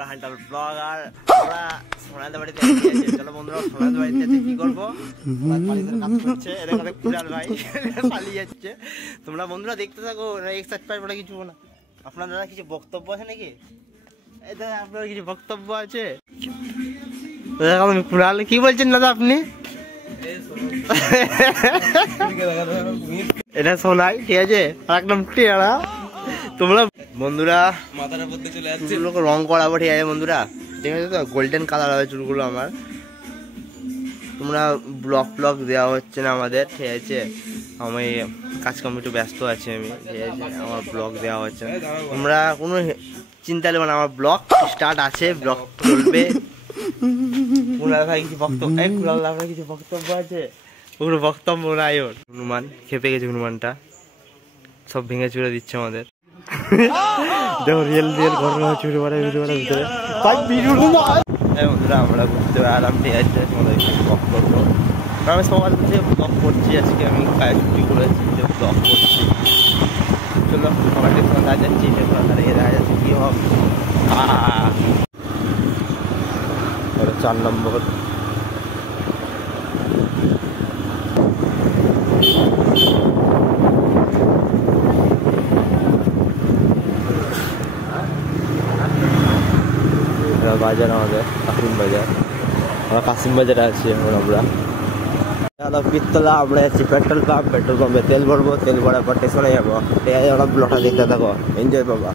বন্ধুরা Hunter blog আর আমরা সোনাদের বাড়িতে চলো বন্ধুরা সোনাদের বাড়িতে কি করবো কাজ করছে এখানে কুড়াল ভাই পালিয়ে যাচ্ছে তোমরা বন্ধুরা দেখতে থাকো এক্সাইটমেন্ট বলে কিছু না আপনারা কিছু বক্তব্য আছে নাকি এটা আপনার কিছু বক্তব্য আছে কুড়াল কি বলছেন দাদা আপনি এটা সোনাই ঠিক আছে আর একদম টেরা তোমরা বন্ধুরা মাথার মধ্যে চলে যাচ্ছে রং করাবো ঠিক আছে বন্ধুরা ঠিক আছে তো গোল্ডেন কালার হবে চুলগুলো আমার তোমরা ব্লগ দেওয়া হচ্ছে না আমাদের ঠিক আছে আমি কাজকাম একটু ব্যস্ত আছি আমি ঠিক আছে আমার ব্লগ দেওয়া হচ্ছে না তোমরা কোনো চিন্তা নেবে না আমার ব্লগ স্টার্ট আছে ব্লগ চলবে কুণাল ভাই কিছু বক্তব্য কুণাল ভাই কিছু বক্তব্য আছে ওগুলো বক্তব্য নাই ওর হনুমান খেপে গেছে হনুমানটা সব ভেঙে চুড়ে দিচ্ছে আমাদের দেখো রিয়েল ঘটনা চুরি মারার ভিতরে বন্ধুরা আমরা ঘুরতে আরাম ঠিক আছে তোমাদের বক্তব্য আমি সকাল থেকে ব্লগ করছি আজকে আমি কাজ ছুটি করেছি যে ব্লগ করছি চলো সবাই দেখা যাচ্ছি দাঁড়িয়ে দেখা যাচ্ছে কি হবে 4 নম্বর বাজার আমাদের কাসিম বাজার আমরা কাসিম বাজারে আছি এখন আমরা দাদা পিতলা আমরা যাচ্ছি পেট্রোল পাম্পে তেল ভরবো তেল ভরার পর স্টেশনে যাবো ঠিক আছে ওরা ব্লগটা দেখতে থাকো এনজয় পাবা